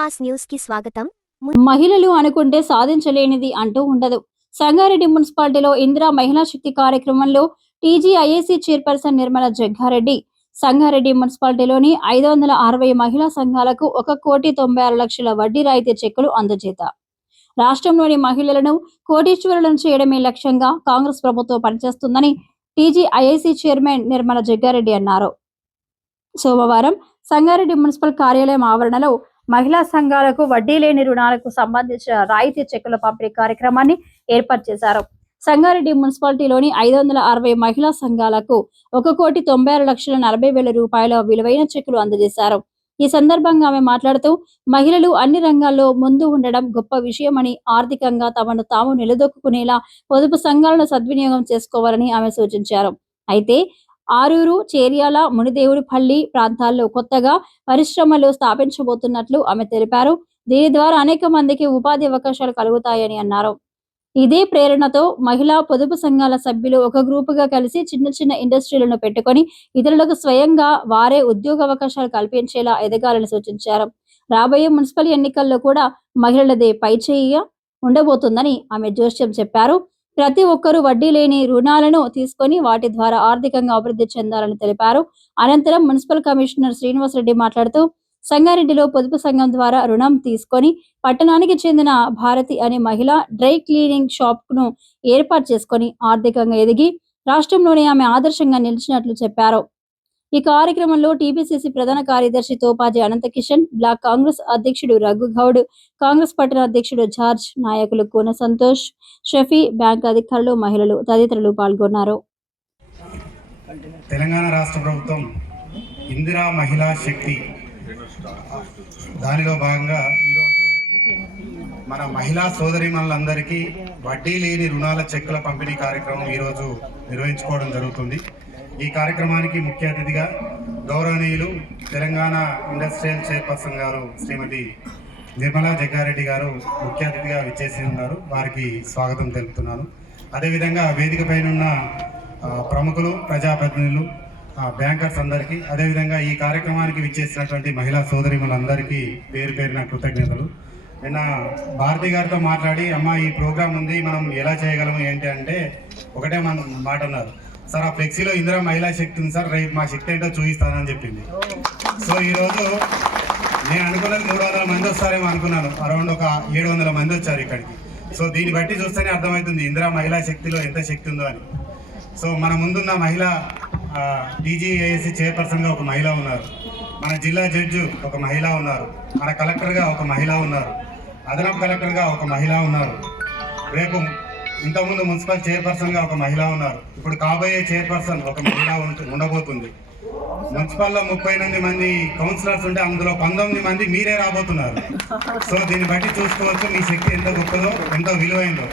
Fast news కి స్వాగతం. మహిళలు అనుకుంటే సాధించలేనిది అంటూ ఉండదు. సంగారెడ్డి మున్సిపాలిటీలో ఇందిరా మహిళా శక్తి కార్యక్రమంలో టీజీఐఏసీ చైర్పర్సన్ నిర్మల జగ్గారెడ్డి సంగారెడ్డి మున్సిపాలిటీలోని 560 మహిళా సంఘాలకు 1,96,00,000 వడ్డీ రాయితీ చెక్కులు అందజేత రాష్ట్రంలోని మహిళలను కోటీశ్వరులను చేయడమే లక్ష్యంగా కాంగ్రెస్ ప్రభుత్వం పనిచేస్తుందని టీజీఐఏసీ చైర్మన్ నిర్మల జగ్గారెడ్డి అన్నారు. సోమవారం సంగారెడ్డి మున్సిపల్ కార్యాలయం ఆవరణలో మహిళా సంఘాలకు వడ్డీ లేని రుణాలకు సంబంధించిన రాయితీ చెక్కుల పంపిణీ కార్యక్రమాన్ని ఏర్పాటు చేశారు. సంగారెడ్డి మున్సిపాలిటీలోని 560 మహిళా సంఘాలకు 1,96,40,000 రూపాయల విలువైన చెక్కులు అందజేశారు. ఈ సందర్భంగా ఆమె మాట్లాడుతూ మహిళలు అన్ని రంగాల్లో ముందు ఉండడం గొప్ప విషయమని, ఆర్థికంగా తమను తాము నిలదొక్కునేలా పొదుపు సంఘాలను సద్వినియోగం చేసుకోవాలని ఆమె సూచించారు. అయితే ఆరూరు, చేర్యాల, మునిదేవుడిపల్లి ప్రాంతాల్లో కొత్తగా పరిశ్రమలు స్థాపించబోతున్నట్లు ఆమె తెలిపారు. దీని ద్వారా అనేక మందికి ఉపాధి అవకాశాలు కలుగుతాయని అన్నారు. ఇదే ప్రేరణతో మహిళా పొదుపు సంఘాల సభ్యులు ఒక గ్రూపుగా కలిసి చిన్న చిన్న ఇండస్ట్రీలను పెట్టుకొని ఇతరులకు స్వయంగా వారే ఉద్యోగ అవకాశాలు కల్పించేలా ఎదగాలని సూచించారు. రాబోయే మున్సిపల్ ఎన్నికల్లో కూడా మహిళలదే పైచేయిగా ఉండబోతుందని ఆమె జోస్యం చెప్పారు. ప్రతి ఒక్కరూ వడ్డీ లేని రుణాలను తీసుకొని వాటి ద్వారా ఆర్థికంగా అభివృద్ధి చెందాలని తెలిపారు. అనంతరం మున్సిపల్ కమిషనర్ శ్రీనివాసరెడ్డి మాట్లాడుతూ సంగారెడ్డిలో పొదుపు సంఘం ద్వారా రుణం తీసుకొని పట్టణానికి చెందిన భారతి అనే మహిళ డ్రై క్లీనింగ్ షాప్ ను ఏర్పాటు చేసుకొని ఆర్థికంగా ఎదిగి రాష్ట్రంలోనే ఆమె ఆదర్శంగా నిలిచినట్లు చెప్పారు. ఈ కార్యక్రమంలో టీపీసీసీ ప్రధాన కార్యదర్శి తోపాజీ అనంతకిషన్, బ్లాక్ కాంగ్రెస్ అధ్యక్షుడు రఘుగౌడ్, కాంగ్రెస్ పట్టణ అధ్యక్షుడు జార్జ్, నాయకులు కోన సంతోష్, షఫీ, బ్యాంక్ అధికారులు, మహిళలు తదితరులు పాల్గొన్నారు. తెలంగాణ రాష్ట్ర ప్రభుత్వం ఇందిరా మహిళా శక్తి దానిలో భాగంగా ఈరోజు మన మహిళా సోదరీమణులందరికీ వడ్డీ లేని రుణాల చెక్కుల పంపిణీ కార్యక్రమం ఈరోజు నిర్వహించుకోవడం జరుగుతుంది. ఈ కార్యక్రమానికి ముఖ్య అతిథిగా గౌరవనీయులు తెలంగాణ ఇండస్ట్రియల్ చైర్పర్సన్ గారు శ్రీమతి నిర్మలా జగ్గారెడ్డి గారు ముఖ్య అతిథిగా విచ్చేసి ఉన్నారు. వారికి స్వాగతం తెలుపుతున్నాను. అదేవిధంగా వేదిక పైన ఉన్న ప్రముఖులు, ప్రజాప్రతినిధులు, బ్యాంకర్స్ అందరికీ, అదేవిధంగా ఈ కార్యక్రమానికి విచ్చేసినటువంటి మహిళా సోదరీమణులందరికీ పేరు పేరున కృతజ్ఞతలు. నిన్న భారతి గారితో మాట్లాడి, అమ్మ ఈ ప్రోగ్రాం ఉంది, మనం ఎలా చేయగలము ఏంటి అంటే ఒకటే మాట అన్నారు, సార్ ఆ ఫ్లెక్సీలో ఇందిరా మహిళా శక్తి ఉంది సార్, రేపు మా శక్తి ఏంటో చూపిస్తానని చెప్పింది. సో ఈరోజు నేను అనుకున్నది 300 మంది వస్తారేమో అనుకున్నాను, అరౌండ్ ఒక 700 మంది వచ్చారు ఇక్కడికి. సో దీన్ని బట్టి చూస్తేనే అర్థమవుతుంది ఇందిరా మహిళా శక్తిలో ఎంత శక్తి ఉందో అని. సో మన ముందున్న మహిళ టీజీఐఏసీ చైర్పర్సన్గా ఒక మహిళ ఉన్నారు, మన జిల్లా జడ్జి ఒక మహిళ ఉన్నారు, మన కలెక్టర్గా ఒక మహిళ ఉన్నారు, అదనపు కలెక్టర్గా ఒక మహిళ ఉన్నారు, రేపు ఇంతకుముందు మున్సిపల్ చైర్పర్సన్గా ఒక మహిళ ఉన్నారు, ఇప్పుడు కాబోయే చైర్పర్సన్ ఒక మహిళ ఉండబోతుంది. మున్సిపల్లో 38 మంది కౌన్సిలర్స్ ఉంటే అందులో 19 మంది మీరే రాబోతున్నారు. సో దీన్ని బట్టి చూసుకోవచ్చు మీ శక్తి ఎంత గొప్పదో, ఎంతో విలువైందో.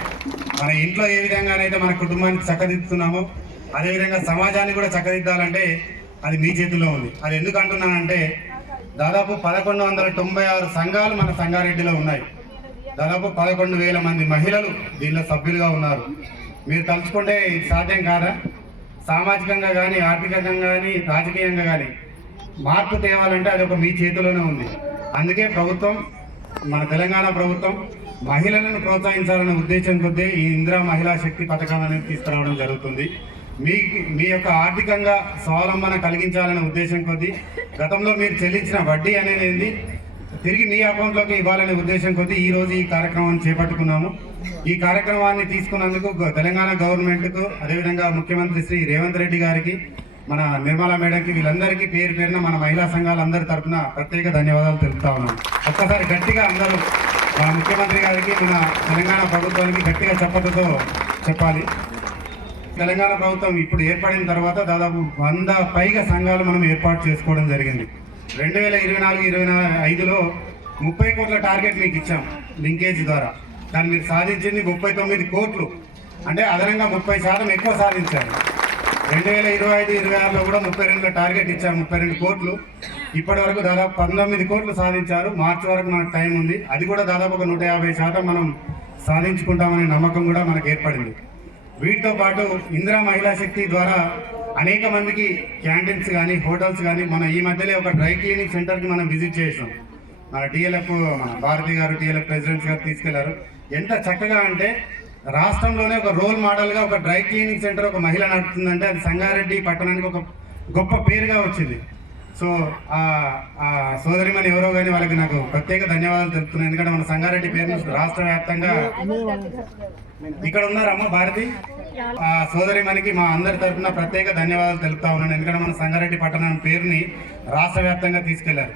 మన ఇంట్లో ఏ విధంగానైతే మన కుటుంబానికి చక్కదిద్దుతున్నామో అదేవిధంగా సమాజాన్ని కూడా చక్కదిద్దాలంటే అది మీ చేతుల్లో ఉంది. అది ఎందుకు అంటున్నానంటే దాదాపు 1196 సంఘాలు మన సంగారెడ్డిలో ఉన్నాయి. దాదాపు 11,000 మంది మహిళలు దీనిలో సభ్యులుగా ఉన్నారు. మీరు తలుచుకుంటే సాధ్యం కాదా? సామాజికంగా కానీ, ఆర్థికంగా కానీ, రాజకీయంగా కానీ మార్పు తేవాలంటే అది ఒక మీ చేతిలోనే ఉంది. అందుకే ప్రభుత్వం, మన తెలంగాణ ప్రభుత్వం మహిళలను ప్రోత్సహించాలనే ఉద్దేశం కొద్దీ ఈ ఇందిరా మహిళా శక్తి పథకం అనేది తీసుకురావడం జరుగుతుంది. మీ యొక్క ఆర్థికంగా స్వావలంబన కలిగించాలనే ఉద్దేశం కొద్దీ గతంలో మీరు చెల్లించిన వడ్డీ అనేది తిరిగి మీ అకౌంట్లోకి ఇవ్వాలనే ఉద్దేశం కొద్దీ ఈరోజు ఈ కార్యక్రమాన్ని చేపట్టుకున్నాము. ఈ కార్యక్రమాన్ని తీసుకున్నందుకు తెలంగాణ గవర్నమెంట్కు, అదేవిధంగా ముఖ్యమంత్రి శ్రీ రేవంత్ రెడ్డి గారికి, మన నిర్మలా మేడంకి, వీళ్ళందరికీ పేరు పేరున మన మహిళా సంఘాలందరి తరఫున ప్రత్యేక ధన్యవాదాలు తెలుపుతా ఉన్నాం. ఒక్కసారి గట్టిగా అందరూ మన ముఖ్యమంత్రి గారికి, మన తెలంగాణ ప్రభుత్వానికి గట్టిగా చప్పట్లతో చెప్పాలి. తెలంగాణ ప్రభుత్వం ఇప్పుడు ఏర్పడిన తర్వాత దాదాపు 100 పైగా సంఘాలు మనం ఏర్పాటు చేసుకోవడం జరిగింది. 2024-25లో 30 కోట్ల టార్గెట్ మీకు ఇచ్చాం లింకేజ్ ద్వారా. కానీ మీరు సాధించింది 39 కోట్లు, అంటే అదనంగా 30% ఎక్కువ సాధించారు. 2025-26లో కూడా 32 టార్గెట్ ఇచ్చాము, 32 కోట్లు. ఇప్పటి వరకు దాదాపు 19 కోట్లు సాధించారు. మార్చి వరకు మనకు టైం ఉంది. అది కూడా దాదాపు ఒక 150% మనం సాధించుకుంటామనే నమ్మకం కూడా మనకు ఏర్పడింది. వీటితో పాటు ఇందిరా మహిళా శక్తి ద్వారా అనేక మందికి క్యాంటీన్స్ కానీ, హోటల్స్ కానీ, మన ఈ మధ్యలో ఒక డ్రై క్లీనింగ్ సెంటర్కి మనం విజిట్ చేసాం. మన టీఎల్ఎఫ్ మన భారతి గారు టీఎల్ఎఫ్ ప్రెసిడెంట్స్ గారు తీసుకెళ్లారు. ఎంత చక్కగా అంటే రాష్ట్రంలోనే ఒక రోల్ మోడల్గా ఒక డ్రై క్లీనింగ్ సెంటర్ ఒక మహిళ నడుపుతుందంటే అది సంగారెడ్డి పట్టణానికి ఒక గొప్ప పేరుగా వచ్చింది. సో ఆ సోదరిమని ఎవరో కానీ వాళ్ళకి నాకు ప్రత్యేక ధన్యవాదాలు తెలుపుతున్నాను. ఎందుకంటే మన సంగారెడ్డి పేరు రాష్ట్ర వ్యాప్తంగా ఇక్కడ ఉన్నారమ్మ భారతి, ఆ సోదరిమణికి మా అందరి తరఫున ప్రత్యేక ధన్యవాదాలు తెలుపుతా ఉన్నాను. ఎందుకంటే మన సంగారెడ్డి పట్టణం పేరుని రాష్ట్ర వ్యాప్తంగా తీసుకెళ్లారు.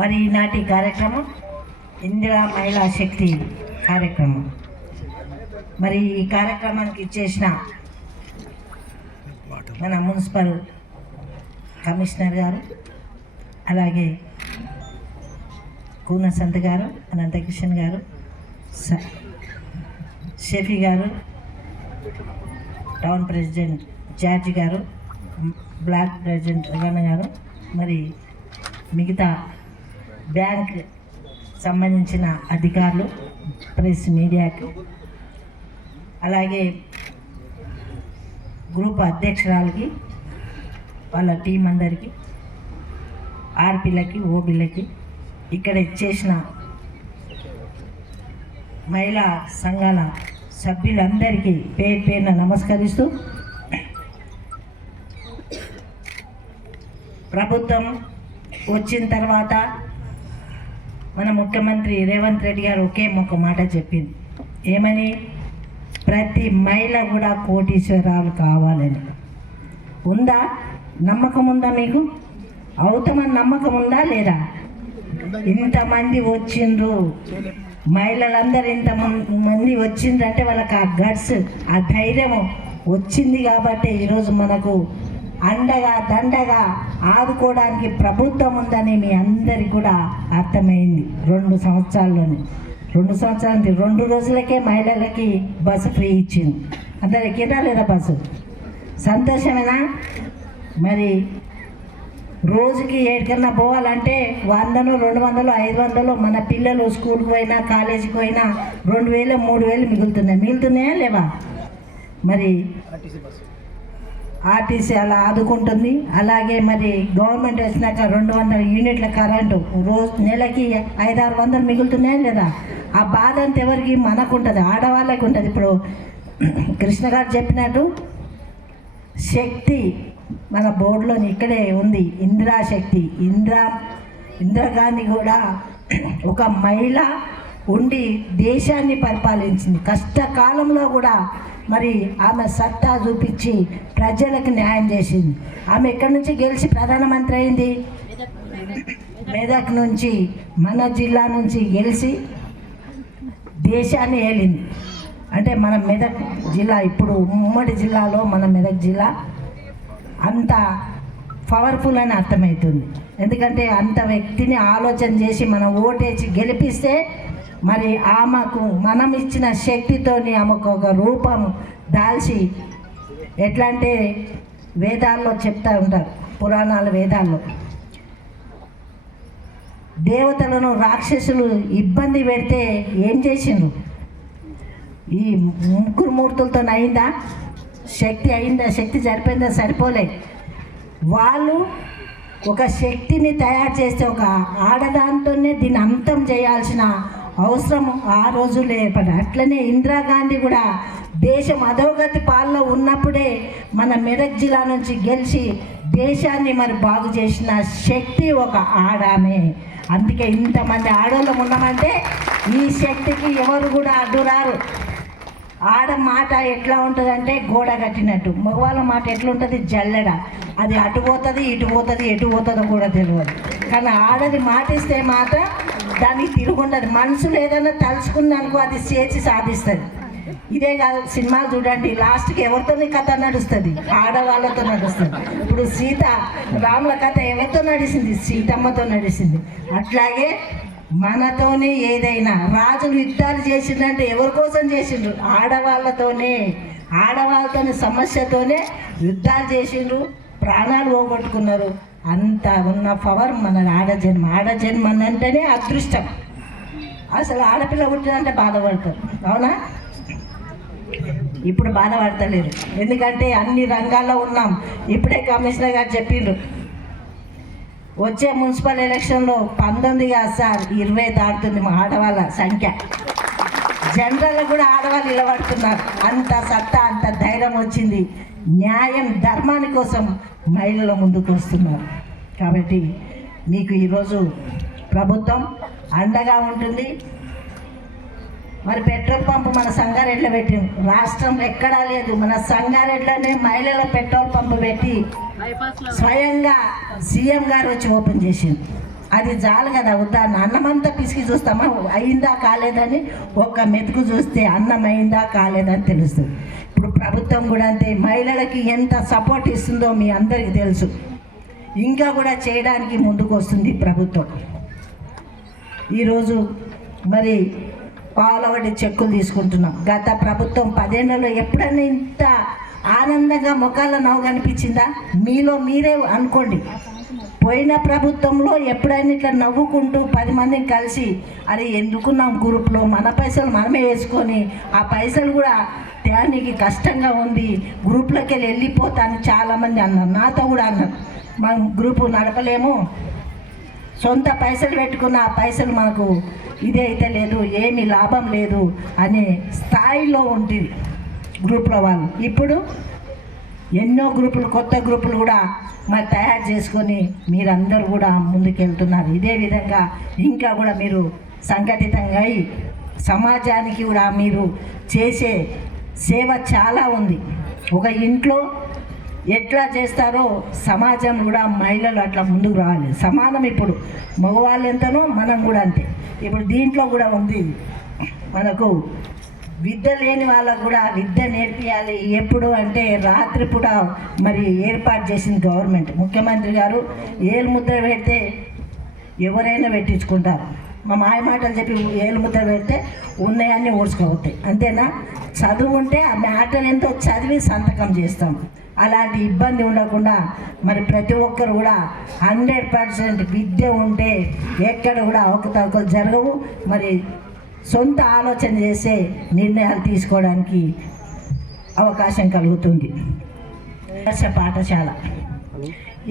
మరి ఈనాటి కార్యక్రమం ఇందిరా మహిళా శక్తి కార్యక్రమం. మరి ఈ కార్యక్రమానికి ఇచ్చేసిన మన మున్సిపల్ కమిషనర్ గారు, అలాగే కూన సంత్ గారు, అనంతకిషన్ గారు, షఫీ గారు, టౌన్ ప్రెసిడెంట్ జార్జి గారు, బ్లాక్ ప్రెసిడెంట్ రవణ గారు, మరి మిగతా బ్యాంక్ సంబంధించిన అధికారులు, ప్రెస్ మీడియాకి, అలాగే గ్రూప్ అధ్యక్షురాలకి, వాళ్ళ టీం అందరికీ, ఆర్పిల్లకి, ఓబిల్లకి, ఇక్కడ ఇచ్చేసిన మహిళా సంఘాల సభ్యులందరికీ పేరు పేరున నమస్కరిస్తూ, ప్రభుత్వం వచ్చిన తర్వాత మన ముఖ్యమంత్రి రేవంత్ రెడ్డి గారు ఒకే ఒక మాట చెప్పింది. ఏమని? ప్రతి మహిళ కూడా కోటీశ్వరాలు కావాలని. ఉందా? నమ్మకం ఉందా మీకు? అవుతామని నమ్మకం ఉందా లేదా? ఇంతమంది వచ్చిండ్రు, మహిళలందరూ ఇంతమంది వచ్చిండ్రంటే వాళ్ళకి ఆ గట్స్, ఆ ధైర్యం వచ్చింది కాబట్టి ఈరోజు మనకు అండగా దండగా ఆదుకోవడానికి ప్రభుత్వం ఉందని మీ అందరికి కూడా అర్థమైంది. 2 సంవత్సరాల్లోనే 2 సంవత్సరాలకి 2 రోజులకే మహిళలకి బస్సు ఫ్రీ ఇచ్చింది. అందరు ఎక్కిరా లేదా బస్సు? సంతోషమేనా? మరి రోజుకి ఎక్కడికన్నా పోవాలంటే 100, 200, 500 మన పిల్లలు స్కూల్కి పోయినా కాలేజీకి పోయినా 2000, 3000 మిగులుతున్నాయా లేవా? మరి ఆర్టీసీ అలా ఆదుకుంటుంది. అలాగే మరి గవర్నమెంట్ వచ్చినాక 200 యూనిట్ల కరెంటు రోజు నెలకి 500-600 మిగులుతున్నాయా లేదా? ఆ బాధ అంతా ఎవరికి? మనకు ఉంటుంది, ఆడవాళ్ళకి ఉంటుంది. ఇప్పుడు కృష్ణ గారు చెప్పినట్టు శక్తి మన బోర్డులోని ఇక్కడే ఉంది, ఇందిరా శక్తి. ఇందిరాగాంధీ కూడా ఒక మహిళ ఉండి దేశాన్ని పరిపాలించింది. కష్టకాలంలో కూడా మరి ఆమె సత్తా చూపించి ప్రజలకు న్యాయం చేసింది. ఆమె ఎక్కడి నుంచి గెలిచి ప్రధానమంత్రి అయింది? మెదక్ నుంచి, మన జిల్లా నుంచి గెలిచి దేశాన్ని ఏలింది. అంటే మన మెదక్ జిల్లా ఇప్పుడు ఉమ్మడి జిల్లాలో మన మెదక్ జిల్లా అంత పవర్ఫుల్ అని అర్థమవుతుంది. ఎందుకంటే అంత వ్యక్తిని ఆలోచన చేసి మనం ఓటేసి గెలిపిస్తే మరి ఆమెకు మనం ఇచ్చిన శక్తితోని ఆమెకు ఒక రూపం దాల్చి, ఎట్లా అంటే వేదాల్లో చెప్తూ ఉంటారు, పురాణాలు వేదాల్లో దేవతలను రాక్షసులు ఇబ్బంది పెడితే ఏం చేసిండ్రు? ఈ 3 మూర్తులతో అయిందా? శక్తి అయిందా? శక్తి సరిపోయిందా? సరిపోలే. వాళ్ళు ఒక శక్తిని తయారు చేస్తే ఒక ఆడదాంతోనే దీన్ని అంతం చేయాల్సిన అవసరం ఆ రోజుల్లో ఏర్పడ్డా. అట్లనే ఇందిరాగాంధీ కూడా దేశం అధోగతి పాలలో ఉన్నప్పుడే మన మెదక్ జిల్లా నుంచి గెలిచి దేశాన్ని మరి బాగు చేసిన శక్తి ఒక ఆడామే. అందుకే ఇంతమంది ఆడవాళ్ళం ఉన్నామంటే ఈ శక్తికి ఎవరు కూడా అడ్డురారు. ఆడ మాట ఎట్లా ఉంటుందంటే గోడ కట్టినట్టు, మగవాళ్ళ మాట ఎట్లుంటుంది? జల్లెడ. అది అటు పోతుంది, ఇటు పోతుంది, ఎటు పోతుందో కూడా తెలియదు. కానీ ఆడది మాటిస్తే మాత్రం దానికి తిరుగుండదు. మనసులో ఏదైనా తలుచుకుందనుకో అది చేసి సాధిస్తుంది. ఇదే కాదు, సినిమాలు చూడండి, లాస్ట్కి ఎవరితో కథ నడుస్తుంది? ఆడవాళ్ళతో నడుస్తుంది. ఇప్పుడు సీత రాముల కథ ఎవరితో నడిచింది? సీతమ్మతో నడిచింది. అట్లాగే మనతోనే ఏదైనా రాజులు యుద్ధాలు చేసిందంటే ఎవరి కోసం చేసిండ్రు? ఆడవాళ్ళతోనే. ఆడవాళ్ళతోనే సమస్యతోనే యుద్ధాలు చేసిండ్రు, ప్రాణాలు పోగొట్టుకున్నారు. అంత ఉన్న పవర్ మన ఆడజన్మ. ఆడజన్మ అంటేనే అదృష్టం. అసలు ఆడపిల్ల పుట్టినంటే బాధపడతారు, అవునా? ఇప్పుడు బాధపడతలేరు, ఎందుకంటే అన్ని రంగాల్లో ఉన్నాం. ఇప్పుడే కమిషనర్ గారు చెప్పిండ్రు, వచ్చే మున్సిపల్ ఎలక్షన్లో 19 కాదు సార్, 20 దాటుతుంది మా ఆడవాళ్ళ సంఖ్య. జనరల్ కూడా ఆడవాళ్ళు నిలబడుతున్నారు. అంత సత్తా, అంత ధైర్యం వచ్చింది. న్యాయం, ధర్మాని కోసం మహిళల ముందుకు వస్తున్నారు. కాబట్టి మీకు ఈరోజు ప్రభుత్వం అండగా ఉంటుంది. మరి పెట్రోల్ పంపు మన సంగారెడ్డిలో పెట్టింది, రాష్ట్రంలో ఎక్కడా లేదు. మన సంగారెడ్డిలోనే మహిళల పెట్రోల్ పంపు పెట్టి స్వయంగా సీఎం గారు వచ్చి ఓపెన్ చేసింది. అది చాలు కదా ఉదాహరణ. అన్నమంతా పిసికి చూస్తామా అయిందా కాలేదని, ఒక్క మెతుకు చూస్తే అన్నం అయిందా కాలేదని తెలుస్తుంది. ఇప్పుడు ప్రభుత్వం కూడా అంతే, మహిళలకి ఎంత సపోర్ట్ ఇస్తుందో మీ అందరికీ తెలుసు. ఇంకా కూడా చేయడానికి ముందుకు వస్తుంది ప్రభుత్వం. ఈరోజు మరి పాలవడి చెక్కులు తీసుకుంటున్నాం. గత ప్రభుత్వం 10 ఏళ్లలో ఎప్పుడైనా ఇంత ఆనందంగా ముఖాల నవ్వు కనిపించిందా? మీలో మీరే అనుకోండి. పోయిన ప్రభుత్వంలో ఎప్పుడైనా ఇట్లా నవ్వుకుంటూ 10 మందిని కలిసి అరే ఎందుకున్నాం గ్రూప్లో, మన పైసలు మనమే వేసుకొని ఆ పైసలు కూడా తేడానికి కష్టంగా ఉంది, గ్రూప్లోకి వెళ్ళిపోతాను చాలామంది అన్నారు. నాతో కూడా అన్నారు, మనం గ్రూపు నడపలేము, సొంత పైసలు పెట్టుకున్న ఆ పైసలు మనకు ఇదే అయితే లేదు, ఏమీ లాభం లేదు అనే స్థాయిలో ఉంటుంది గ్రూప్ల వాళ్ళు. ఇప్పుడు ఎన్నో గ్రూపులు, కొత్త గ్రూపులు కూడా మరి తయారు చేసుకొని మీరందరూ కూడా ముందుకెళ్తున్నారు. ఇదే విధంగా ఇంకా కూడా మీరు సంఘటితంగా అయి సమాజానికి కూడా మీరు చేసే సేవ చాలా ఉంది. ఒక ఇంట్లో ఎట్లా చేస్తారో సమాజం కూడా మహిళలు అట్లా ముందుకు రావాలి. సమానం. ఇప్పుడు మగవాళ్ళు ఎంతనో మనం కూడా అంతే. ఇప్పుడు దీంట్లో కూడా ఉంది మనకు విద్య లేని వాళ్ళకు కూడా విద్య నేర్పియాలి. ఎప్పుడు అంటే రాత్రిపూట మరి ఏర్పాటు చేసింది గవర్నమెంట్. ముఖ్యమంత్రి గారు ఏలు ముద్ర పెడితే ఎవరైనా పెట్టించుకుంటారు. మా మాయ మాటలు చెప్పి ఏలు ముద్ర పెడితే ఉన్నాయన్నీ ఓడ్చుకోవతాయి, అంతేనా? చదువు ఉంటే ఆ మాటలు ఎంతో చదివి సంతకం చేస్తాం. అలాంటి ఇబ్బంది ఉండకుండా మరి ప్రతి ఒక్కరు కూడా 100% విద్య ఉంటే ఎక్కడ కూడా అవకతవకలు జరగవు. మరి సొంత ఆలోచన చేసే నిర్ణయాలు తీసుకోవడానికి అవకాశం కలుగుతుంది. ఆదర్శ పాఠశాల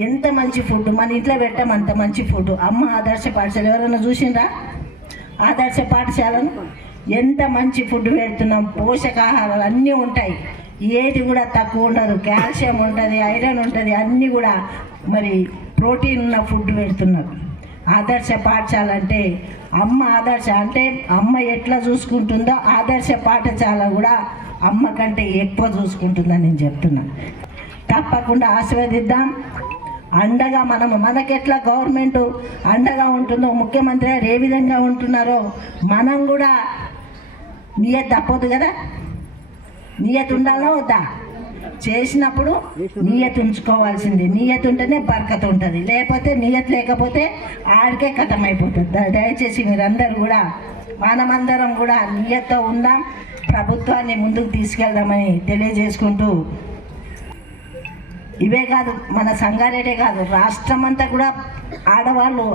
ఎంత మంచి ఫుడ్ మన ఇంట్లో పెట్టాం, అంత మంచి ఫుడ్. అమ్మ ఆదర్శ పాఠశాల ఎవరైనా చూసిండ్రా? ఆదర్శ పాఠశాలను ఎంత మంచి ఫుడ్ పెడుతున్నాం. పోషకాహారాలు అన్నీ ఉంటాయి, ఏది కూడా తక్కువ ఉండదు. కాల్షియం ఉంటుంది, ఐరన్ ఉంటుంది, అన్నీ కూడా మరి ప్రోటీన్ ఉన్న ఫుడ్ పెడుతున్నారు. ఆదర్శ పాఠశాల అంటే అమ్మ ఆదర్శ అంటే అమ్మ ఎట్లా చూసుకుంటుందో ఆదర్శ పాఠశాల కూడా అమ్మ కంటే ఎక్కువ చూసుకుంటుందని నేను చెప్తున్నాను. తప్పకుండా ఆశీర్వదిద్దాం. అండగా మనకెట్లా గవర్నమెంట్ అండగా ఉంటుందో, ముఖ్యమంత్రి గారు ఏ విధంగా ఉంటున్నారో మనం కూడా నియత్ తప్పదు కదా. నియత్ ఉండాలా వద్దా? చేసినప్పుడు నియత్ ఉంచుకోవాల్సింది. నియత్ ఉంటేనే బర్కత్ ఉంటుంది, లేకపోతే నియత్ లేకపోతే ఆడికే కథం అయిపోతుంది. దయచేసి మీరందరూ కూడా మనమందరం కూడా నియత్తో ఉందాం, ప్రభుత్వాన్ని ముందుకు తీసుకెళ్దామని తెలియజేసుకుంటూ, ఇవే కాదు మన సంగారెడ్డే కాదు రాష్ట్రం అంతా కూడా ఆడవాళ్ళు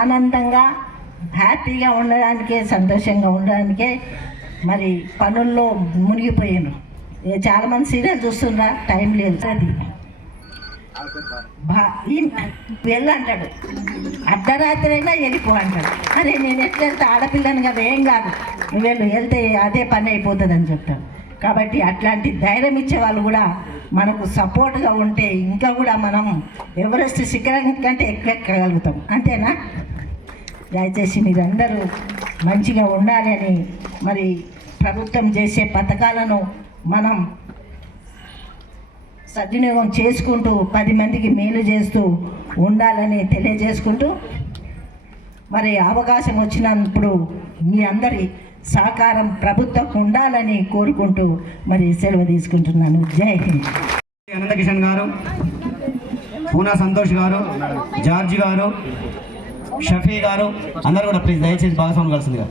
ఆనందంగా హ్యాపీగా ఉండడానికే, సంతోషంగా ఉండడానికే మరి పనుల్లో మునిగిపోయాను. చాలామంది సీరియల్ చూస్తుండ్రా, టైం లేదు. అది వెళ్ళంటాడు, అర్ధరాత్రి అయినా వెళ్ళిపో అంటాడు. అరే నేను ఎట్లా వెళ్తే ఆడపిల్లని కదా, ఏం కాదు, నువ్వు వెళ్తే అదే పని అయిపోతుంది అని చెప్తాడు. కాబట్టి అట్లాంటి ధైర్యం ఇచ్చే వాళ్ళు కూడా మనకు సపోర్ట్గా ఉంటే ఇంకా కూడా మనం ఎవరెస్ట్ శిఖరం కంటే ఎక్కువ ఎక్కగలుగుతాం, అంతేనా? దయచేసి మీరందరూ మంచిగా ఉండాలని, మరి ప్రభుత్వం చేసే పథకాలను మనం సద్వినియోగం చేసుకుంటూ 10 మందికి మేలు చేస్తూ ఉండాలని తెలియజేసుకుంటూ, మరి అవకాశం వచ్చినప్పుడు మీ అందరి సహకారం ప్రభుత్వం ఉండాలని కోరుకుంటూ మరి సెలవు తీసుకుంటున్నాను. జై హింద్. అనంతకిషన్ గారు, పూనా సంతోష్ గారు, జార్జి గారు, షఫీ గారు అందరూ కూడా ప్లీజ్ దయచేసి భాగస్వామి కలిసిందిగా.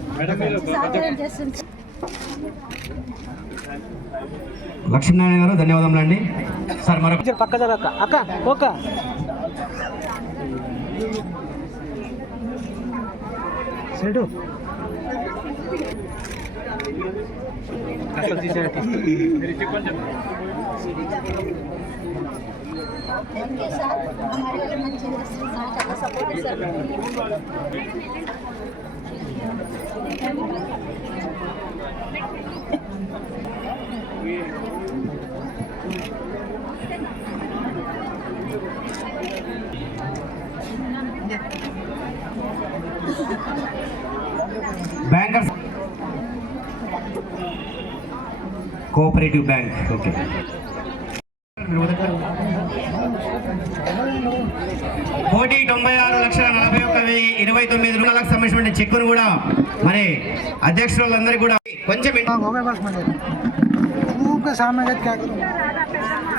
లక్ష్మీనారాయణ గారు ధన్యవాదములు అండి. సార్ మరొక పక్క జరగక అక్క ఓక సెటు అసలు తీసేయండి. थैंक यू सर, हमारे लिए मंచి support sir. Bankers cooperative bank okay కోటి 96,41,029 రుణాలకు సంబంధించిన చెక్కును కూడా మరి అధ్యక్షులందరికీ కూడా కొంచెం हो गया बस मुझे खूब के सामने क्या करूँ